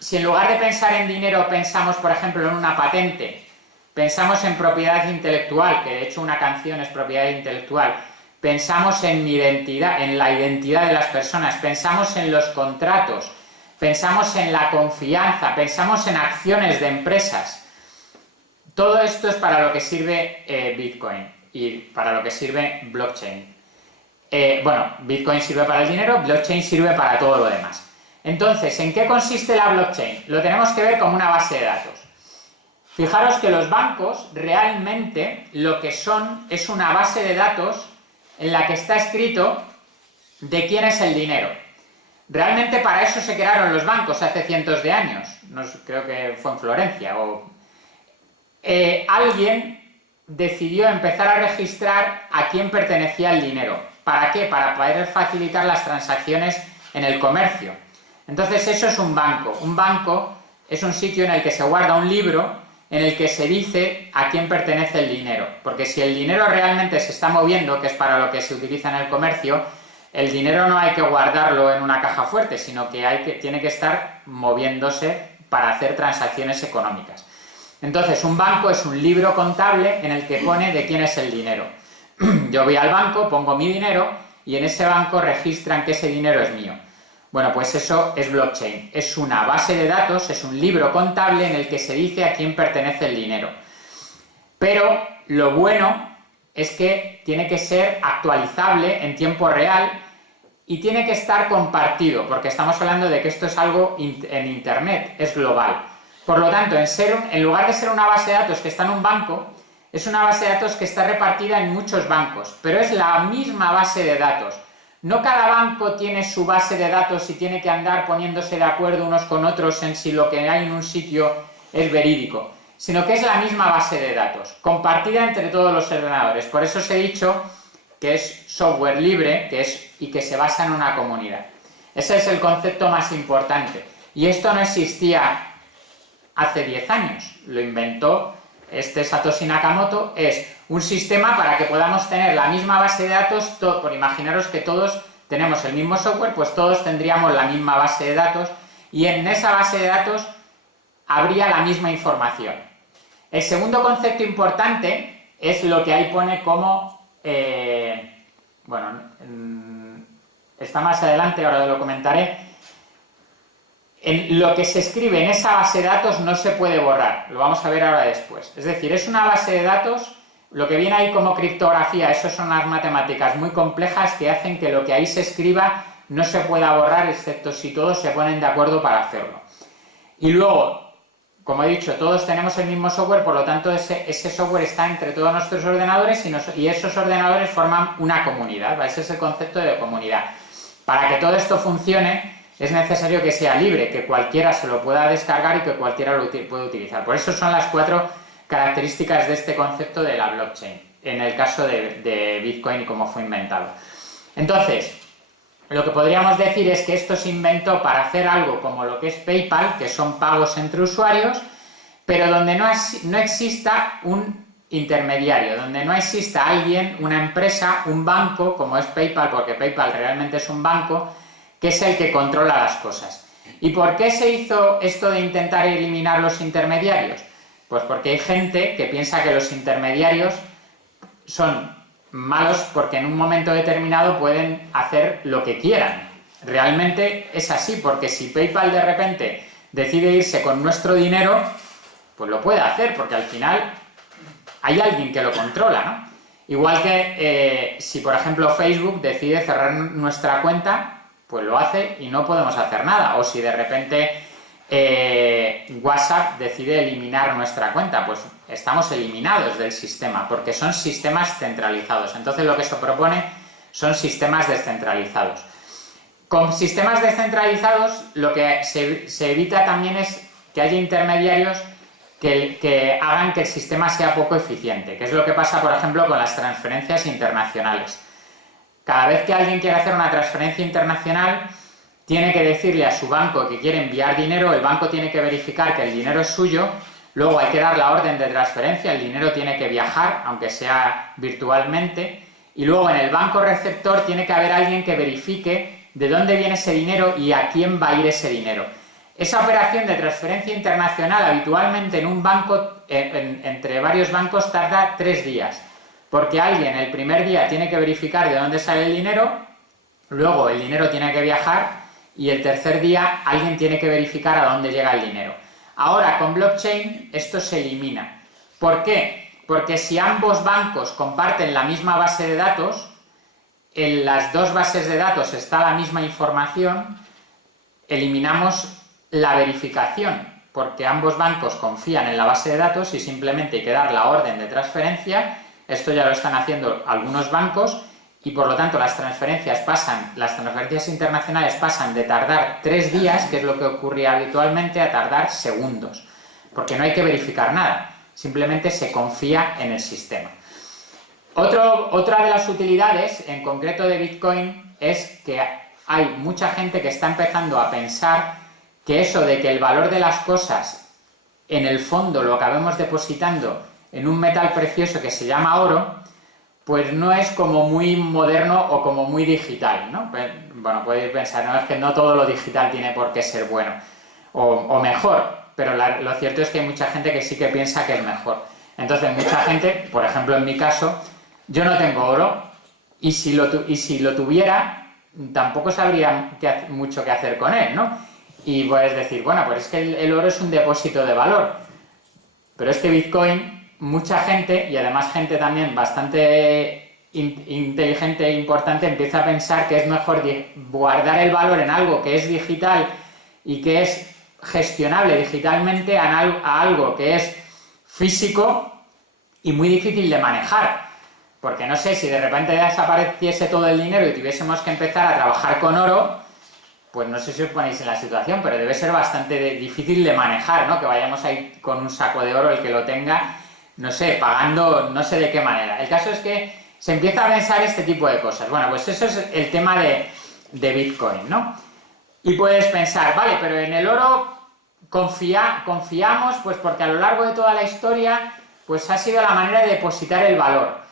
si en lugar de pensar en dinero pensamos, por ejemplo, en una patente, pensamos en propiedad intelectual, que de hecho una canción es propiedad intelectual, pensamos en identidad, en la identidad de las personas, pensamos en los contratos, pensamos en la confianza, pensamos en acciones de empresas. Todo esto es para lo que sirve Bitcoin y para lo que sirve blockchain. Bueno, Bitcoin sirve para el dinero, blockchain sirve para todo lo demás. Entonces, ¿en qué consiste la blockchain? Lo tenemos que ver como una base de datos. Fijaros que los bancos realmente lo que son es una base de datos en la que está escrito de quién es el dinero. Realmente para eso se crearon los bancos hace cientos de años. Creo que fue en Florencia. Alguien decidió empezar a registrar a quién pertenecía el dinero. ¿Para qué? Para poder facilitar las transacciones en el comercio. Entonces eso es un banco. Un banco es un sitio en el que se guarda un libro en el que se dice a quién pertenece el dinero. Porque si el dinero realmente se está moviendo, que es para lo que se utiliza en el comercio, el dinero no hay que guardarlo en una caja fuerte, sino que tiene que estar moviéndose para hacer transacciones económicas. Entonces, un banco es un libro contable en el que pone de quién es el dinero. Yo voy al banco, pongo mi dinero y en ese banco registran que ese dinero es mío. Bueno, pues eso es blockchain. Es una base de datos, es un libro contable en el que se dice a quién pertenece el dinero. Pero lo bueno es que tiene que ser actualizable en tiempo real y tiene que estar compartido, porque estamos hablando de que esto es algo en Internet, es global. Por lo tanto, en lugar de ser una base de datos que está en un banco, es una base de datos que está repartida en muchos bancos, pero es la misma base de datos. No cada banco tiene su base de datos y tiene que andar poniéndose de acuerdo unos con otros en si lo que hay en un sitio es verídico, sino que es la misma base de datos, compartida entre todos los ordenadores. Por eso os he dicho que es software libre y que se basa en una comunidad. Ese es el concepto más importante. Y esto no existía hace 10 años. Lo inventó Satoshi Nakamoto. Es un sistema para que podamos tener la misma base de datos. Por imaginaros que todos tenemos el mismo software, pues todos tendríamos la misma base de datos y en esa base de datos habría la misma información. El segundo concepto importante es lo que ahí pone como... está más adelante, ahora lo comentaré. Lo que se escribe en esa base de datos no se puede borrar, lo vamos a ver ahora después. Es decir, es una base de datos, lo que viene ahí como criptografía, eso son unas matemáticas muy complejas que hacen que lo que ahí se escriba no se pueda borrar, excepto si todos se ponen de acuerdo para hacerlo. Y luego, como he dicho, todos tenemos el mismo software, por lo tanto ese software está entre todos nuestros ordenadores y esos ordenadores forman una comunidad, ¿vale? Ese es el concepto de comunidad. Para que todo esto funcione es necesario que sea libre, que cualquiera se lo pueda descargar y que cualquiera lo pueda utilizar. Por eso son las 4 características de este concepto de la blockchain, en el caso de Bitcoin y cómo fue inventado. Entonces, lo que podríamos decir es que esto se inventó para hacer algo como lo que es PayPal, que son pagos entre usuarios, pero donde no exista un intermediario, donde no exista alguien, una empresa, un banco, como es PayPal, porque PayPal realmente es un banco, que es el que controla las cosas. ¿Y por qué se hizo esto de intentar eliminar los intermediarios? Pues porque hay gente que piensa que los intermediarios son malos porque en un momento determinado pueden hacer lo que quieran. Realmente es así, porque si PayPal de repente decide irse con nuestro dinero, pues lo puede hacer, porque al final hay alguien que lo controla, ¿no? Igual que si, por ejemplo, Facebook decide cerrar nuestra cuenta, pues lo hace y no podemos hacer nada. O si de repente WhatsApp decide eliminar nuestra cuenta, pues estamos eliminados del sistema, porque son sistemas centralizados. Entonces lo que se propone son sistemas descentralizados. Con sistemas descentralizados lo que se evita también es que haya intermediarios que hagan que el sistema sea poco eficiente, que es lo que pasa, por ejemplo, con las transferencias internacionales. Cada vez que alguien quiere hacer una transferencia internacional, tiene que decirle a su banco que quiere enviar dinero, el banco tiene que verificar que el dinero es suyo, luego hay que dar la orden de transferencia, el dinero tiene que viajar, aunque sea virtualmente, y luego en el banco receptor tiene que haber alguien que verifique de dónde viene ese dinero y a quién va a ir ese dinero. Esa operación de transferencia internacional habitualmente en un banco, entre varios bancos, tarda 3 días, porque alguien el primer día tiene que verificar de dónde sale el dinero, luego el dinero tiene que viajar y el tercer día alguien tiene que verificar a dónde llega el dinero. Ahora con blockchain esto se elimina. ¿Por qué? Porque si ambos bancos comparten la misma base de datos, en las 2 bases de datos está la misma información, eliminamos la verificación, porque ambos bancos confían en la base de datos y simplemente hay que dar la orden de transferencia. Esto ya lo están haciendo algunos bancos y por lo tanto las transferencias internacionales pasan de tardar 3 días, que es lo que ocurría habitualmente, a tardar segundos, porque no hay que verificar nada, simplemente se confía en el sistema. Otra de las utilidades, en concreto de Bitcoin, es que hay mucha gente que está empezando a pensar que eso de que el valor de las cosas en el fondo lo acabemos depositando en un metal precioso que se llama oro, pues no es como muy moderno o como muy digital, ¿no? Bueno, podéis pensar, no es que no todo lo digital tiene por qué ser bueno o mejor, pero lo cierto es que hay mucha gente que sí que piensa que es mejor. Entonces mucha gente, por ejemplo en mi caso, yo no tengo oro y si lo tuviera tampoco sabría mucho qué hacer con él, ¿no? Y puedes decir, bueno, pues es que el oro es un depósito de valor, pero es que Bitcoin mucha gente, y además gente también bastante inteligente e importante, empieza a pensar que es mejor guardar el valor en algo que es digital y que es gestionable digitalmente a algo que es físico y muy difícil de manejar. Porque no sé, si de repente desapareciese todo el dinero y tuviésemos que empezar a trabajar con oro, pues no sé si os ponéis en la situación, pero debe ser bastante difícil de manejar, ¿no? Que vayamos ahí con un saco de oro, el que lo tenga, no sé, pagando no sé de qué manera. El caso es que se empieza a pensar este tipo de cosas. Bueno, pues eso es el tema de Bitcoin, ¿no? Y puedes pensar, vale, pero en el oro confiamos, pues porque a lo largo de toda la historia, pues ha sido la manera de depositar el valor.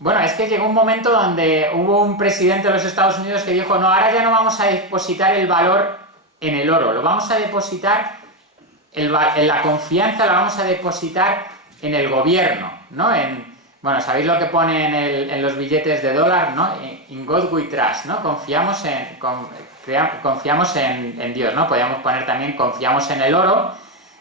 Bueno, es que llegó un momento donde hubo un presidente de los Estados Unidos que dijo, no, ahora ya no vamos a depositar el valor en el oro, lo vamos a depositar, en la confianza la vamos a depositar en el gobierno, ¿no? Bueno, ¿sabéis lo que pone en los billetes de dólar, ¿no? In God we trust, ¿no? Confiamos en Dios, ¿no? Podríamos poner también confiamos en el oro,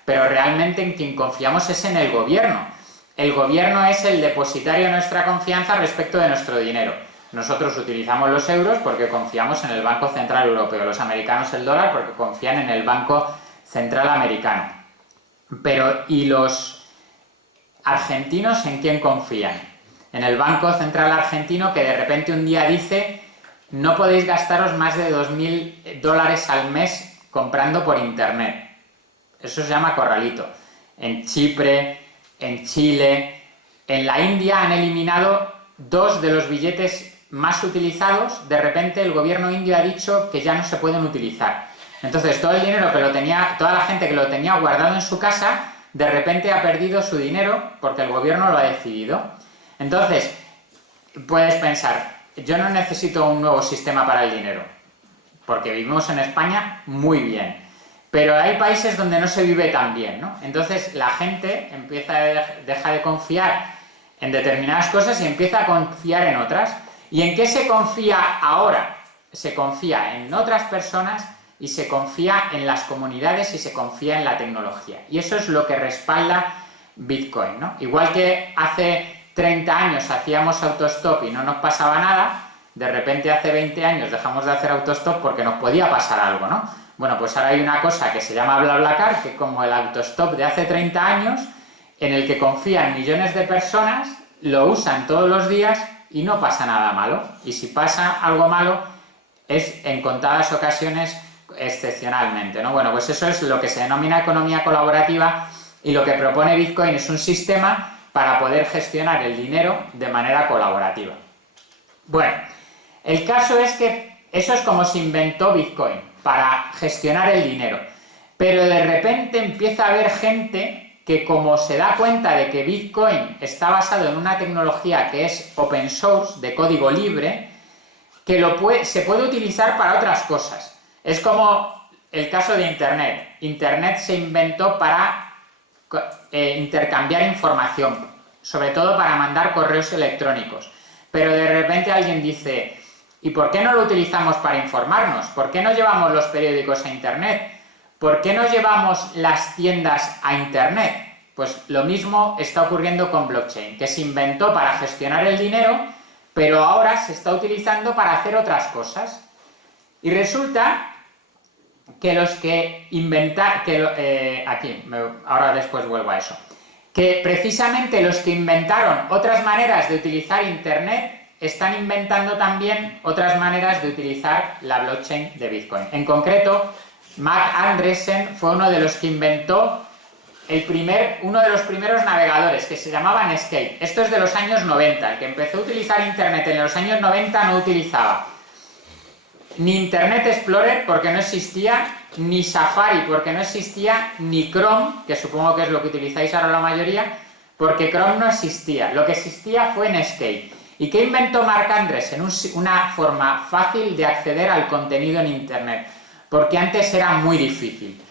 pero realmente en quien confiamos es en el gobierno. El gobierno es el depositario de nuestra confianza respecto de nuestro dinero. Nosotros utilizamos los euros porque confiamos en el Banco Central Europeo, los americanos el dólar porque confían en el Banco Central Americano. Pero, ¿y los argentinos en quién confían? En el Banco Central Argentino, que de repente un día dice no podéis gastaros más de $2.000 al mes comprando por internet. Eso se llama corralito. En Chipre, en Chile, en la India han eliminado 2 de los billetes más utilizados. De repente el gobierno indio ha dicho que ya no se pueden utilizar. Entonces todo el dinero que lo tenía, toda la gente que lo tenía guardado en su casa, de repente ha perdido su dinero porque el gobierno lo ha decidido. Entonces, puedes pensar, yo no necesito un nuevo sistema para el dinero, porque vivimos en España muy bien. Pero hay países donde no se vive tan bien, ¿no? Entonces la gente deja de confiar en determinadas cosas y empieza a confiar en otras. ¿Y en qué se confía ahora? Se confía en otras personas y se confía en las comunidades y se confía en la tecnología. Y eso es lo que respalda Bitcoin, ¿no? Igual que hace 30 años hacíamos autostop y no nos pasaba nada, de repente hace 20 años dejamos de hacer autostop porque nos podía pasar algo, ¿no? Bueno, pues ahora hay una cosa que se llama BlaBlaCar, que como el autostop de hace 30 años, en el que confían millones de personas, lo usan todos los días y no pasa nada malo. Y si pasa algo malo, es en contadas ocasiones excepcionalmente, ¿no? Bueno, pues eso es lo que se denomina economía colaborativa y lo que propone Bitcoin es un sistema para poder gestionar el dinero de manera colaborativa. Bueno, el caso es que eso es como se inventó Bitcoin, para gestionar el dinero. Pero de repente empieza a haber gente que, como se da cuenta de que Bitcoin está basado en una tecnología que es open source, de código libre, que se puede utilizar para otras cosas. Es como el caso de Internet. Internet se inventó para intercambiar información, sobre todo para mandar correos electrónicos. Pero de repente alguien dice, ¿y por qué no lo utilizamos para informarnos? ¿Por qué no llevamos los periódicos a Internet? ¿Por qué no llevamos las tiendas a Internet? Pues lo mismo está ocurriendo con blockchain, que se inventó para gestionar el dinero, pero ahora se está utilizando para hacer otras cosas. Y resulta que los que ahora después vuelvo a eso, que precisamente los que inventaron otras maneras de utilizar Internet están inventando también otras maneras de utilizar la blockchain de Bitcoin. En concreto, Marc Andreessen fue uno de los que inventó uno de los primeros navegadores, que se llamaba Netscape. Esto es de los años 90. El que empezó a utilizar Internet en los años 90 no utilizaba ni Internet Explorer porque no existía, ni Safari porque no existía, ni Chrome, que supongo que es lo que utilizáis ahora la mayoría, porque Chrome no existía. Lo que existía fue Netscape. ¿Y qué inventó Marc Andreessen? Una forma fácil de acceder al contenido en Internet, porque antes era muy difícil.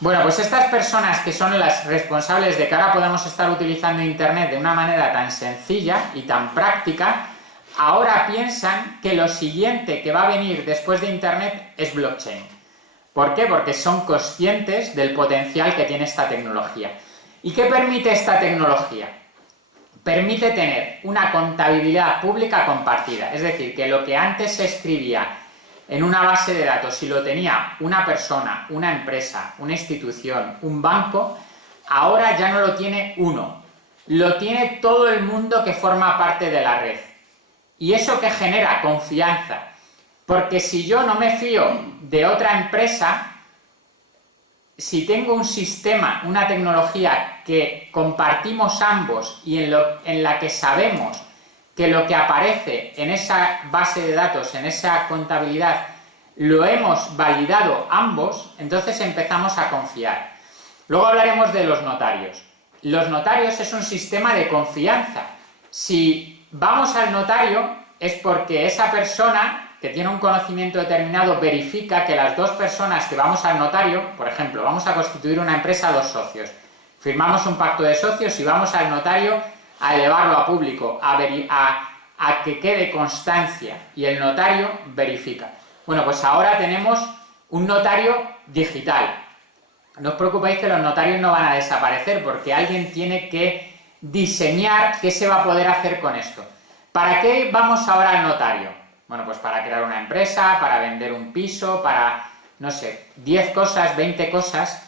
Bueno, pues estas personas que son las responsables de que ahora podemos estar utilizando Internet de una manera tan sencilla y tan práctica, ahora piensan que lo siguiente que va a venir después de Internet es blockchain. ¿Por qué? Porque son conscientes del potencial que tiene esta tecnología. ¿Y qué permite esta tecnología? permite tener una contabilidad pública compartida. Es decir, que lo que antes se escribía en una base de datos, si lo tenía una persona, una empresa, una institución, un banco, ahora ya no lo tiene uno, lo tiene todo el mundo que forma parte de la red. ¿Y eso que genera? Confianza. Porque si yo no me fío de otra empresa, si tengo un sistema, una tecnología que compartimos ambos y en la que sabemos que lo que aparece en esa base de datos, en esa contabilidad, lo hemos validado ambos, entonces empezamos a confiar. Luego hablaremos de los notarios. Los notarios es un sistema de confianza. Si vamos al notario es porque esa persona que tiene un conocimiento determinado verifica que las dos personas que vamos al notario, por ejemplo, vamos a constituir una empresa, dos socios, firmamos un pacto de socios y vamos al notario a elevarlo a público, a que quede constancia, y el notario verifica. Bueno, pues ahora tenemos un notario digital. No os preocupéis que los notarios no van a desaparecer, porque alguien tiene que diseñar qué se va a poder hacer con esto. ¿Para qué vamos ahora al notario? Bueno, pues para crear una empresa, para vender un piso, para, no sé, 10 cosas, 20 cosas.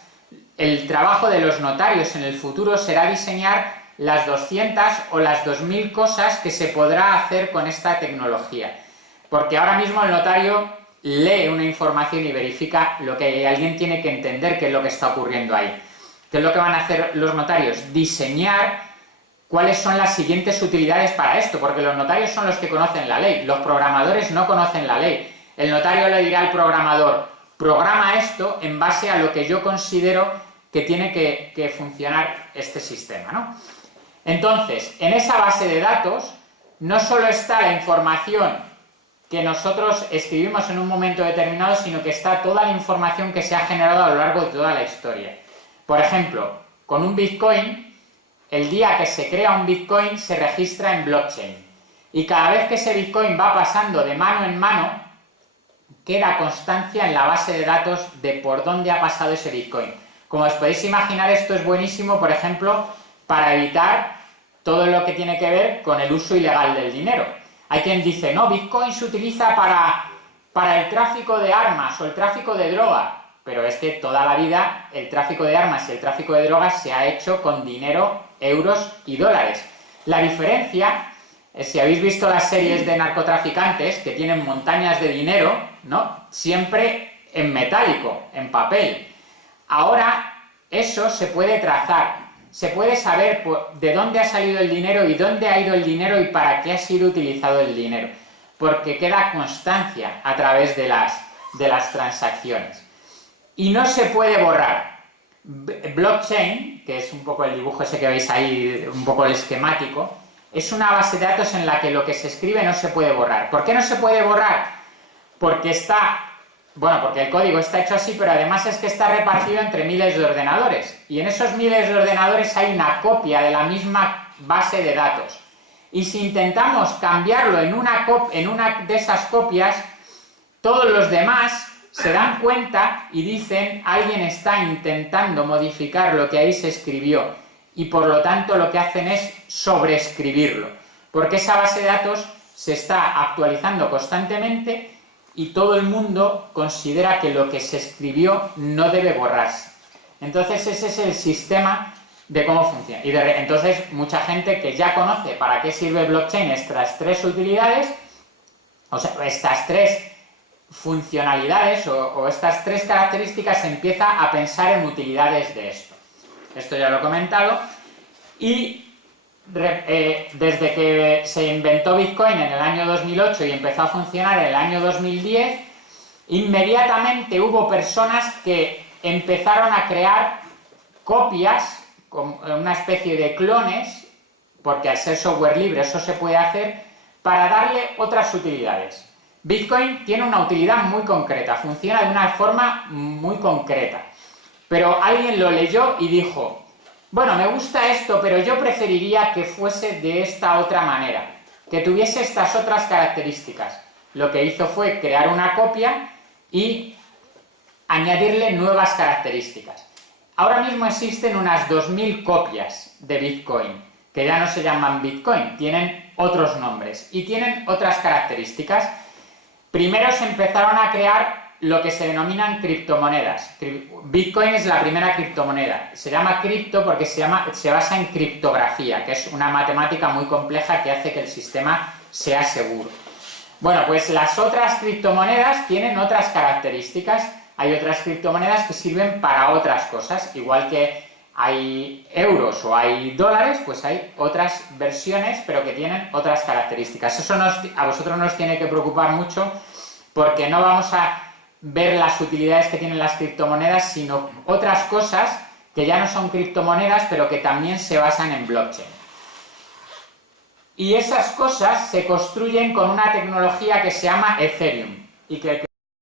El trabajo de los notarios en el futuro será diseñar las 200 o las 2000 cosas que se podrá hacer con esta tecnología. Porque ahora mismo el notario lee una información y verifica lo que hay. Alguien tiene que entender qué es lo que está ocurriendo ahí. ¿Qué es lo que van a hacer los notarios? Diseñar cuáles son las siguientes utilidades para esto, porque los notarios son los que conocen la ley, los programadores no conocen la ley. El notario le dirá al programador, programa esto en base a lo que yo considero que tiene que funcionar este sistema, ¿no? Entonces, en esa base de datos no solo está la información que nosotros escribimos en un momento determinado, sino que está toda la información que se ha generado a lo largo de toda la historia. Por ejemplo, con un Bitcoin, el día que se crea un Bitcoin se registra en blockchain. Y cada vez que ese Bitcoin va pasando de mano en mano, queda constancia en la base de datos de por dónde ha pasado ese Bitcoin. Como os podéis imaginar, esto es buenísimo, por ejemplo, para evitar todo lo que tiene que ver con el uso ilegal del dinero. Hay quien dice, no, Bitcoin se utiliza para el tráfico de armas o el tráfico de droga. Pero es que toda la vida el tráfico de armas y el tráfico de drogas se ha hecho con dinero, euros y dólares. La diferencia es, si habéis visto las series de narcotraficantes que tienen montañas de dinero, ¿no? Siempre en metálico, en papel. Ahora eso se puede trazar, se puede saber de dónde ha salido el dinero y dónde ha ido el dinero y para qué ha sido utilizado el dinero, porque queda constancia a través de las transacciones. Y no se puede borrar. Blockchain, que es un poco el dibujo ese que veis ahí, un poco el esquemático, es una base de datos en la que lo que se escribe no se puede borrar. ¿Por qué no se puede borrar? Porque porque el código está hecho así, pero además es que está repartido entre miles de ordenadores. Y en esos miles de ordenadores hay una copia de la misma base de datos. Y si intentamos cambiarlo en una de esas copias, todos los demás se dan cuenta y dicen, alguien está intentando modificar lo que ahí se escribió, y por lo tanto lo que hacen es sobreescribirlo, porque esa base de datos se está actualizando constantemente y todo el mundo considera que lo que se escribió no debe borrarse. Entonces ese es el sistema de cómo funciona. Y entonces mucha gente que ya conoce para qué sirve blockchain, estas tres utilidades, o sea, estas tres funcionalidades o estas tres características, empieza a pensar en utilidades de esto. Esto ya lo he comentado. Y desde que se inventó Bitcoin en el año 2008 y empezó a funcionar en el año 2010, inmediatamente hubo personas que empezaron a crear copias, una especie de clones, porque al ser software libre eso se puede hacer, para darle otras utilidades. Bitcoin tiene una utilidad muy concreta, funciona de una forma muy concreta. Pero alguien lo leyó y dijo, bueno, me gusta esto, pero yo preferiría que fuese de esta otra manera, que tuviese estas otras características. Lo que hizo fue crear una copia y añadirle nuevas características. Ahora mismo existen unas 2000 copias de Bitcoin, que ya no se llaman Bitcoin, tienen otros nombres y tienen otras características. Primero se empezaron a crear lo que se denominan criptomonedas. Bitcoin es la primera criptomoneda. Se llama cripto porque se basa en criptografía, que es una matemática muy compleja que hace que el sistema sea seguro. Bueno, pues las otras criptomonedas tienen otras características. Hay otras criptomonedas que sirven para otras cosas, igual que hay euros o hay dólares, pues hay otras versiones, pero que tienen otras características. Eso a vosotros no os tiene que preocupar mucho, porque no vamos a ver las utilidades que tienen las criptomonedas, sino otras cosas que ya no son criptomonedas, pero que también se basan en blockchain. Y esas cosas se construyen con una tecnología que se llama Ethereum, y que